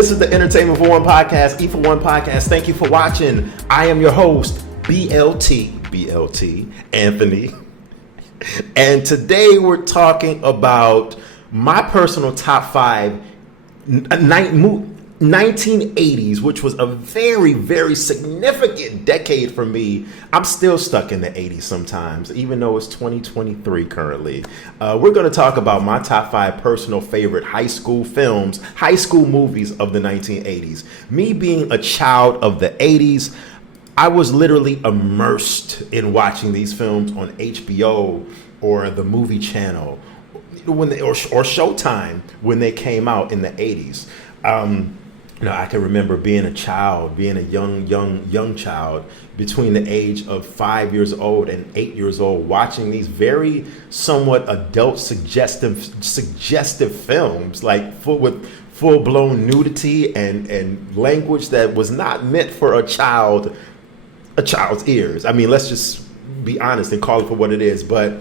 This is the Entertainment for One podcast, E for One podcast. Thank you for watching. I am your host, BLT, Anthony. And today we're talking about my personal top 5 1980s, which was a very, very significant decade for me. I'm still stuck in the 80s sometimes, even though it's 2023 currently. We're going to talk about my top 5 personal favorite high school films, high school movies of the 1980s. Me being a child of the 80s, I was literally immersed in watching these films on HBO or the movie channel or Showtime when they came out in the 80s. I can remember being a child, being a young child between the age of 5 years old and 8 years old, watching these very somewhat adult suggestive films, like with full-blown nudity and language that was not meant for a child's ears. I mean, let's just be honest and call it for what it is. But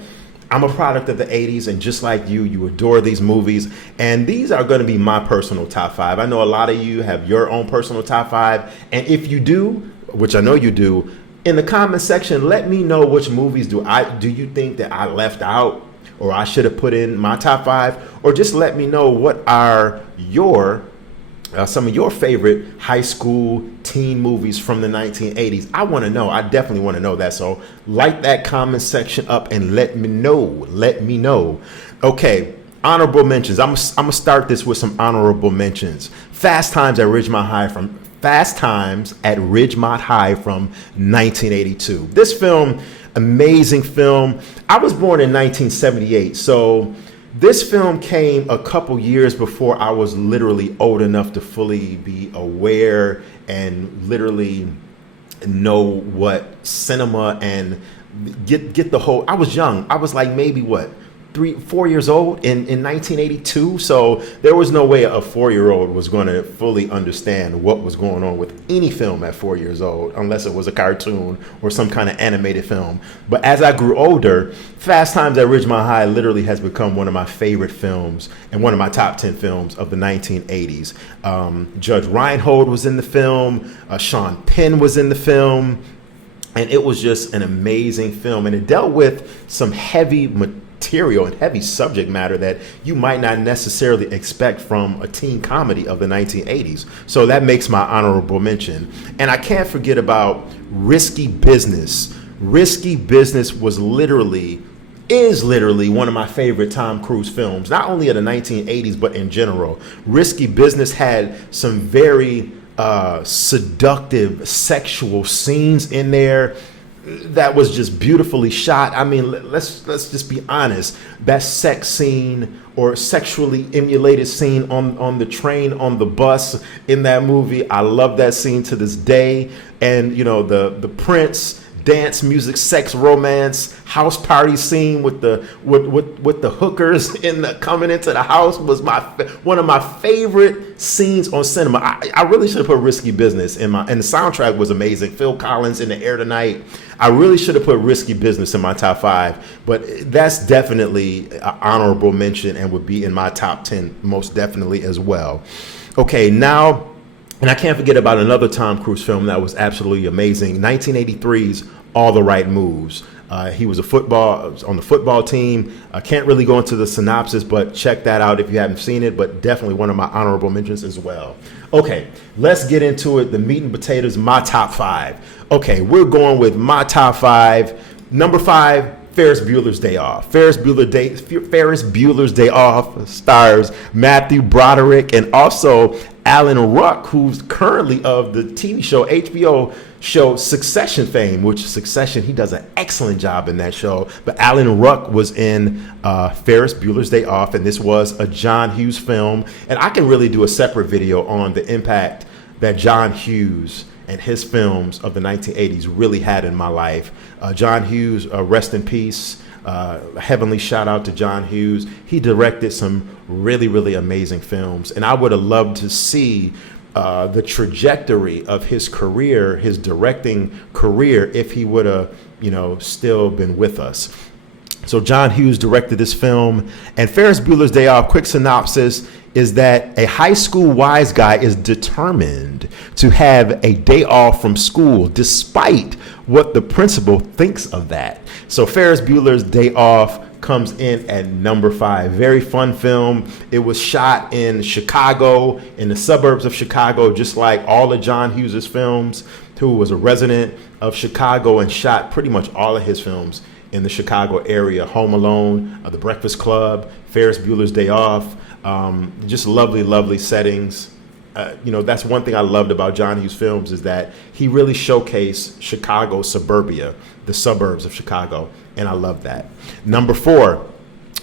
I'm a product of the 80s, and just like you adore these movies, and these are going to be my personal top 5. I know a lot of you have your own personal top 5, and if you do, which I know you do, in the comment section, let me know which movies do you think that I left out or I should have put in my top 5, or just let me know what are some of your favorite high school teen movies from the 1980s. I want to know. I definitely want to know that. So light that comment section up and let me know. Okay, honorable mentions. I'm gonna start this with some honorable mentions. Fast Times at Ridgemont High from 1982. This film, amazing film. I was born in 1978, so this film came a couple years before I was literally old enough to fully be aware and literally know what cinema and get the whole. I was young. I was like maybe 3-4 years old in 1982. So there was no way a 4-year-old was going to fully understand what was going on with any film at 4 years old, unless it was a cartoon or some kind of animated film. But as I grew older, Fast Times at Ridgemont High literally has become one of my favorite films and one of my top 10 films of the 1980s. Judge Reinhold was in the film. Sean Penn was in the film. And it was just an amazing film. And it dealt with some heavy material and heavy subject matter that you might not necessarily expect from a teen comedy of the 1980s. So that makes my honorable mention. And I can't forget about Risky Business. Risky Business is literally one of my favorite Tom Cruise films, not only of the 1980s, but in general. Risky Business had some very seductive sexual scenes in there that was just beautifully shot. I mean, let's just be honest. That sex scene or sexually emulated scene on the train, on the bus in that movie, I love that scene to this day. And the Prince dance, music, sex, romance, house party scene with the hookers coming into the house was one of my favorite scenes on cinema. I really should have put Risky Business and the soundtrack was amazing. Phil Collins, In the Air Tonight. I really should have put Risky Business in my top 5, but that's definitely an honorable mention and would be in my top 10 most definitely as well. Okay, now. And I can't forget about another Tom Cruise film that was absolutely amazing, 1983's All the Right Moves. He was on the football team. I can't really go into the synopsis, but check that out if you haven't seen it, but definitely one of my honorable mentions as well. Okay, let's get into it. The meat and potatoes, my top 5. Okay, we're going with my top 5. Number 5, Ferris Bueller's Day Off. Ferris Bueller's Day Off stars Matthew Broderick and also Alan Ruck, who's currently of the TV show, HBO show Succession fame, which Succession, he does an excellent job in that show. But Alan Ruck was in Ferris Bueller's Day Off, and this was a John Hughes film. And I can really do a separate video on the impact that John Hughes and his films of the 1980s really had in my life. John Hughes, rest in peace. Heavenly shout out to John Hughes. He directed some really, really amazing films. And I would have loved to see the trajectory of his career, his directing career, if he would have, still been with us. So John Hughes directed this film, and Ferris Bueller's Day Off, quick synopsis, is that a high school wise guy is determined to have a day off from school despite what the principal thinks of that. So Ferris Bueller's Day Off comes in at number 5. Very fun film. It was shot in Chicago, in the suburbs of Chicago, just like all of John Hughes' films, who was a resident of Chicago and shot pretty much all of his films in the Chicago area. Home Alone, The Breakfast Club, Ferris Bueller's Day Off. Just lovely, lovely settings. That's one thing I loved about John Hughes films, is that he really showcased Chicago suburbia, the suburbs of Chicago, and I love that. Number 4,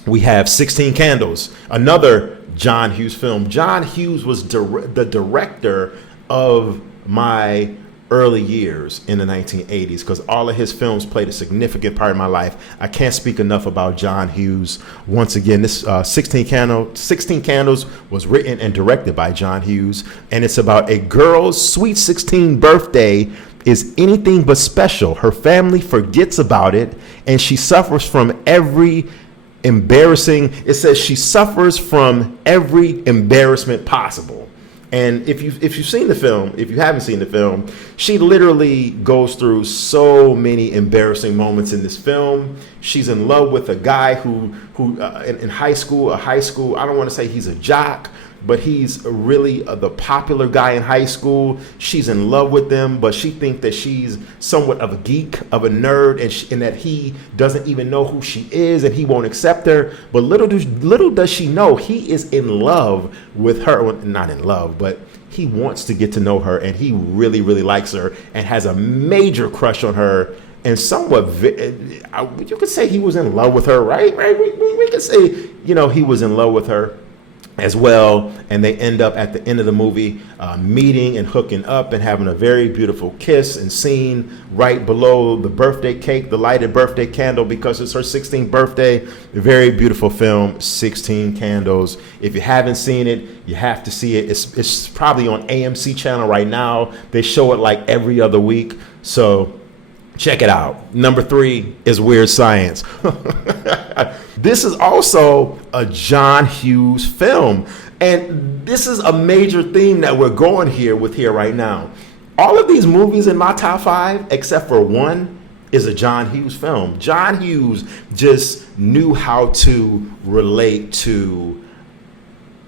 we have 16 Candles, another John Hughes film. John Hughes was the director of my early years in the 1980s, because all of his films played a significant part in my life. I can't speak enough about John Hughes. Once again, this 16 Candles was written and directed by John Hughes, and it's about a girl's sweet 16th birthday is anything but special. Her family forgets about it, and she suffers from every she suffers from every embarrassment possible. And if you've seen the film, if you haven't seen the film, she literally goes through so many embarrassing moments in this film. She's in love with a guy who in high school, I don't want to say he's a jock, but he's really the popular guy in high school. She's in love with him, but she thinks that she's somewhat of a geek, of a nerd, and that he doesn't even know who she is, and he won't accept her. But little does she know, he is in love with her. Well, not in love, but he wants to get to know her, and he really, really likes her and has a major crush on her. And somewhat, you could say he was in love with her, right? We could say, he was in love with her as well, and they end up at the end of the movie meeting and hooking up and having a very beautiful kiss and scene right below the birthday cake, the lighted birthday candle, because it's her 16th birthday. A very beautiful film, 16 Candles. If you haven't seen it, you have to see it. It's probably on AMC channel right now. They show it like every other week, so check it out. Number 3 is Weird Science. This is also a John Hughes film, and this is a major theme that we're going here right now. All of these movies in my top 5, except for one, is a John Hughes film. John Hughes just knew how to relate to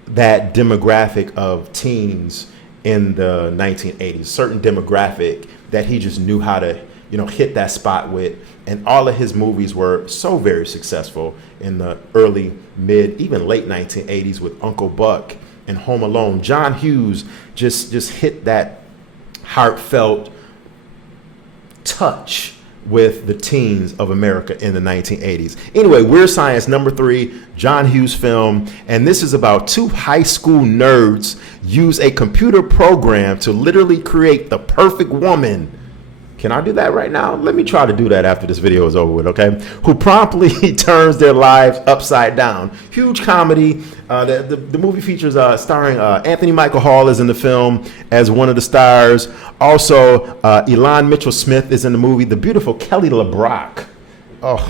that demographic of teens in the 1980s, certain demographic that he just knew how to hit that spot with. And all of his movies were so very successful in the early, mid, even late 1980s with Uncle Buck and Home Alone. John Hughes just hit that heartfelt touch with the teens of America in the 1980s. Anyway, Weird Science, number 3, John Hughes film. And this is about 2 high school nerds use a computer program to literally create the perfect woman. Can I do that right now? Let me try to do that after this video is over with, okay? Who promptly turns their lives upside down. Huge comedy. The movie features starring Anthony Michael Hall is in the film as one of the stars. Also, Elan Mitchell-Smith is in the movie. The beautiful Kelly LeBrock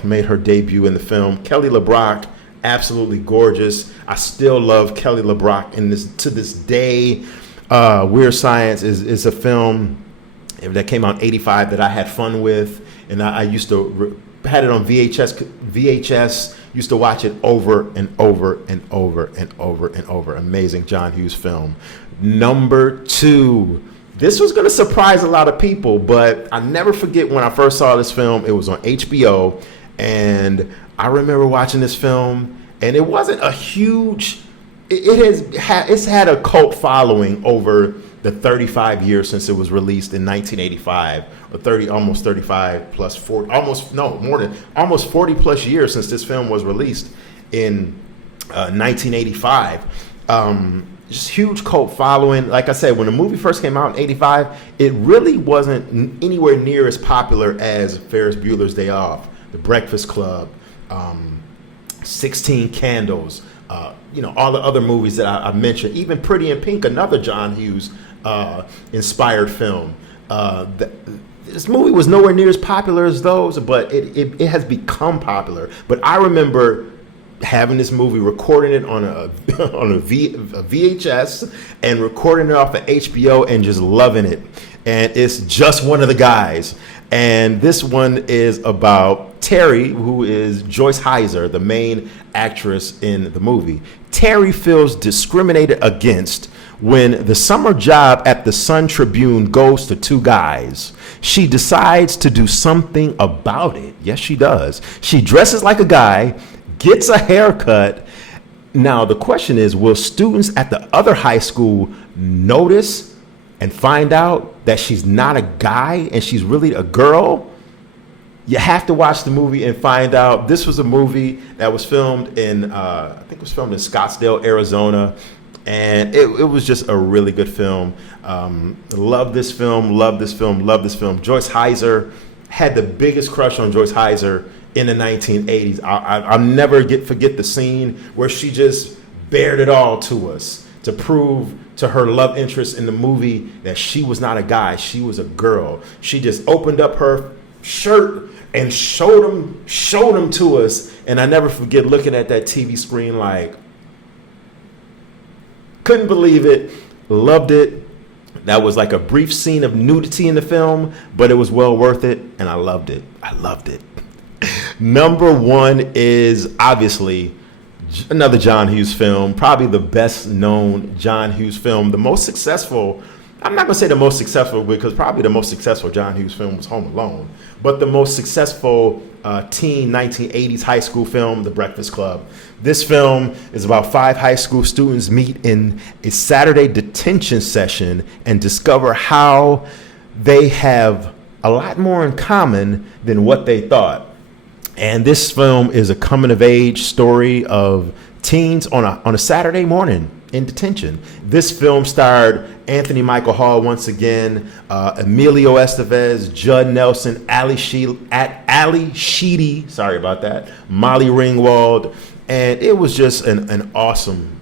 made her debut in the film. Kelly LeBrock, absolutely gorgeous. I still love Kelly LeBrock to this day. Weird Science is a film that came out in 85 that I had fun with, and I used to had it on VHS, used to watch it over and over and over and over and over. Amazing John Hughes film. Number 2, this was going to surprise a lot of people, but I never forget when I first saw this film. It was on HBO, and I remember watching this film, and it wasn't a huge, it's had a cult following over the 35 years since it was released in 1985, or almost 35 plus 40, almost 40 plus years since this film was released in 1985. Just huge cult following. Like I said, when the movie first came out in 85, it really wasn't anywhere near as popular as Ferris Bueller's Day Off, The Breakfast Club, 16 Candles, all the other movies that I mentioned, even Pretty in Pink, another John Hughes inspired film. this movie was nowhere near as popular as those, but it has become popular. But I remember having this movie, recording it on a VHS and recording it off of HBO and just loving it. And it's Just One of the Guys. And this one is about Terry, who is Joyce Heiser, the main actress in the movie. Terry feels discriminated against when the summer job at the Sun Tribune goes to two guys. She decides to do something about it. Yes, she does. She dresses like a guy, gets a haircut. Now, the question is, will students at the other high school notice and find out that she's not a guy and she's really a girl? You have to watch the movie and find out. This was a movie that was filmed in, I think it was filmed in Scottsdale, Arizona. And it was just a really good film. Love this film, love this film, love this film. Joyce Heiser, had the biggest crush on Joyce Heiser in the 1980s. I'll never forget the scene where she just bared it all to us to prove to her love interest in the movie that she was not a guy, she was a girl. She just opened up her shirt and showed him to us. And I never forget looking at that TV screen like, couldn't believe it, loved it. That was like a brief scene of nudity in the film, but it was well worth it, and I loved it. I loved it. Number one is obviously another John Hughes film, probably the best known John Hughes film, the most successful. I'm not going to say the most successful because probably the most successful John Hughes film was Home Alone, but the most successful teen 1980s high school film, The Breakfast Club. This film is about 5 high school students meet in a Saturday detention session and discover how they have a lot more in common than what they thought. And this film is a coming of age story of teens on a Saturday morning in detention. This film starred Anthony Michael Hall once again, Emilio Estevez, Judd Nelson, Ali Sheedy, sorry about that, Molly Ringwald, and it was just an awesome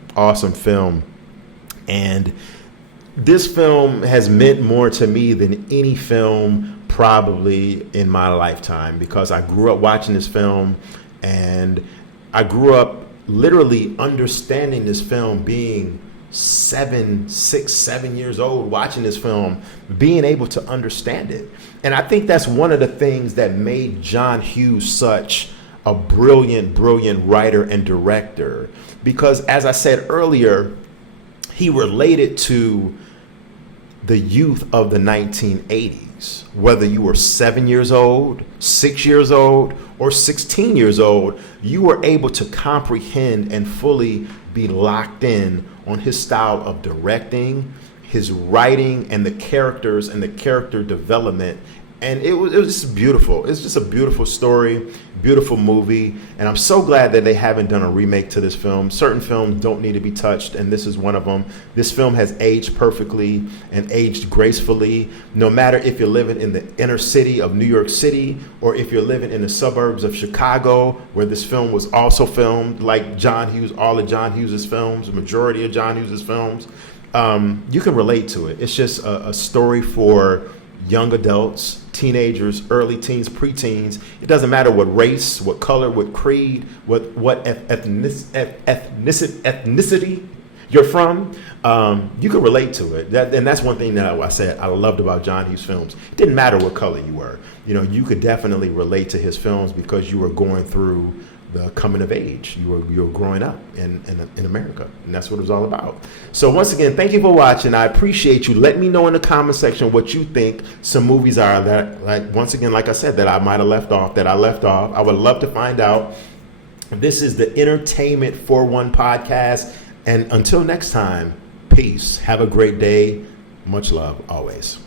film. And this film has meant more to me than any film probably in my lifetime, because I grew up watching this film, and I grew up literally understanding this film, being 7 years old, watching this film, being able to understand it. And I think that's one of the things that made John Hughes such a brilliant writer and director, because as I said earlier, he related to the youth of the 1980s, whether you were 7 years old, 6 years old, or 16 years old, you were able to comprehend and fully be locked in on his style of directing, his writing, and the characters and the character development. And it was just beautiful. It's just a beautiful story, beautiful movie. And I'm so glad that they haven't done a remake to this film. Certain films don't need to be touched, and this is one of them. This film has aged perfectly and aged gracefully. No matter if you're living in the inner city of New York City, or if you're living in the suburbs of Chicago, where this film was also filmed, like John Hughes, all of John Hughes' films, the majority of John Hughes' films, you can relate to it. It's just a story for young adults, teenagers, early teens, preteens. It doesn't matter what race, what color, what creed, what ethnicity you're from. You can relate to it. And that's one thing that I said I loved about John Hughes films. It didn't matter what color you were. You could definitely relate to his films because you were going through the coming of age. You were growing up in America, and that's what it was all about. So once again, thank you for watching. I appreciate you. Let me know in the comment section what you think some movies are that, like I said, that I might have left off, I would love to find out. This is the Entertainment for One podcast, and until next time, peace. Have a great day. Much love always.